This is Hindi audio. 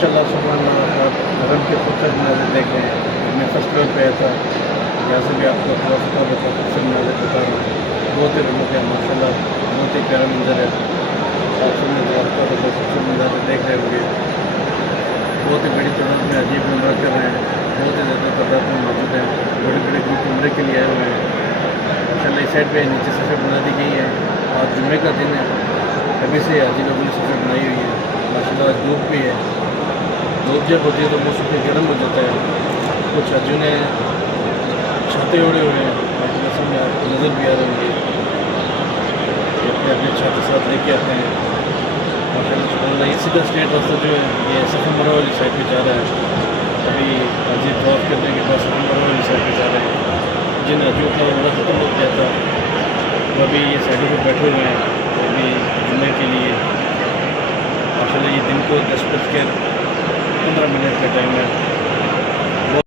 माशाल्लाह सुभान अल्लाह, आप हरम के खूबसूरत मंज़र देख रहे हैं। मैं फर्स्ट फ्लोर पे आया था, यहाँ से भी आपको थोड़ा सा खूबसूरत मंज़र बता रहा हूँ। बहुत ही रौनक है माशाल्लाह, बहुत ही प्यारा मंज़र है। आप सब ने आपका खूबसूरत मंज़र देख रहे होंगे। बहुत ही बड़ी तादाद में अजीब उम्र कर रहे हैं, बहुत ही ज़्यादा तादाद में मौजूद हैं। बड़े बड़े ग्रुप उम्र के लिए आए हुए हैं माशाल्लाह। इस साइड पे नीचे सफ़ेद बना दी गई है। आज जुम्मे का दिन है, अभी से हाजी लोगों ने सफ़ेद बनाई हुई है माशाल्लाह। आज धूप भी है, धूप जब होती है तो मौसम भी गर्म हो जाता है। कुछ हाजियों ने छाते ओढ़े हुए हैं माशाल्लाह, सब में आपको नज़र भी आ रहे होंगे। अपने अपने छाते साथ लेके आते हैं माशाल्लाह। ये सीधा स्ट्रेट रास्ता जो है ये सफ़ा मरवा वाली साइड पे जा रहा है। अभी हाजी तवाफ़ करने के बाद सफ़ा मरवा वाली साइड पे जा रहे हैं। जिन हाजियों का उम्र ख़त्म हो गया था वो अभी ये साइडों पर बैठे हुए हैं, तो अभी जुम्मे के लिए माशाल्लाह। ये दिन को 10 बज कर 15 मिनट का टाइम है।